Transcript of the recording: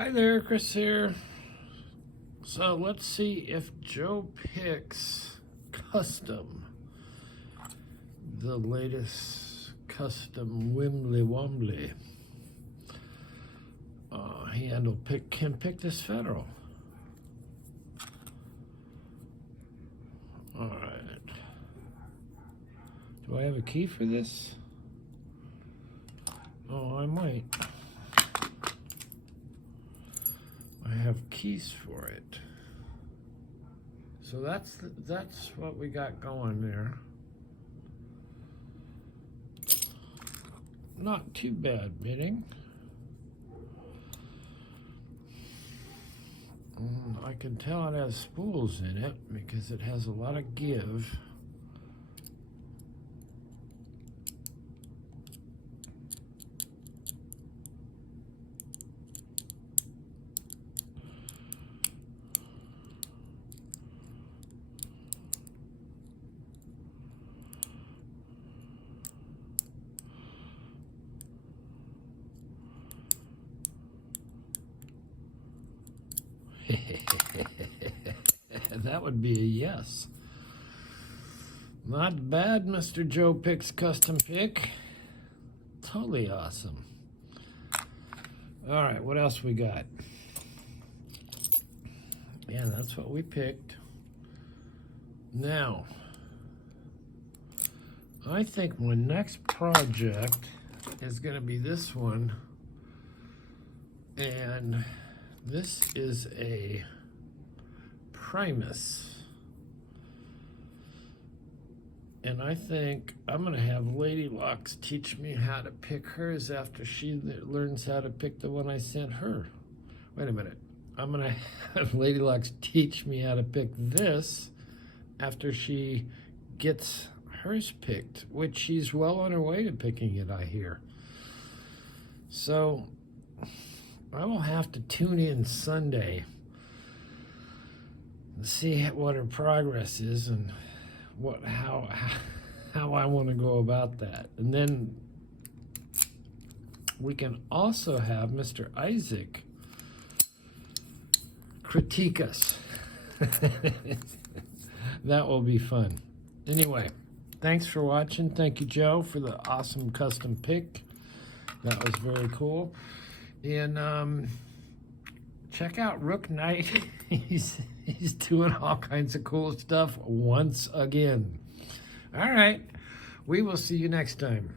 Hi there, Chris here. So let's see if Joe picks custom, the latest custom Wimbly Wombly handle can pick this Federal. All right. Do I have a key for this? Oh, I might. I have keys for it. So that's what we got going there. Not too bad bidding. I can tell it has spools in it because it has a lot of give. That would be a yes. Not bad, Mr. Joe Picks custom pick. Totally awesome. All right, what else we got? Yeah, that's what we picked. Now, I think my next project is going to be this one. And this is a Primus. And I think I'm going to have Lady Lux teach me how to pick hers after she learns how to pick the one I sent her. Wait a minute. I'm going to have Lady Lux teach me how to pick this after she gets hers picked, which she's well on her way to picking it, I hear. So I will have to tune in Sunday and see what her progress is and how I want to go about that. And then we can also have Mr. Isaac critique us. That will be fun. Anyway, thanks for watching. Thank you, Joe, for the awesome custom pick. That was very cool. And check out Rook Knight. He's doing all kinds of cool stuff once again. All right. We will see you next time.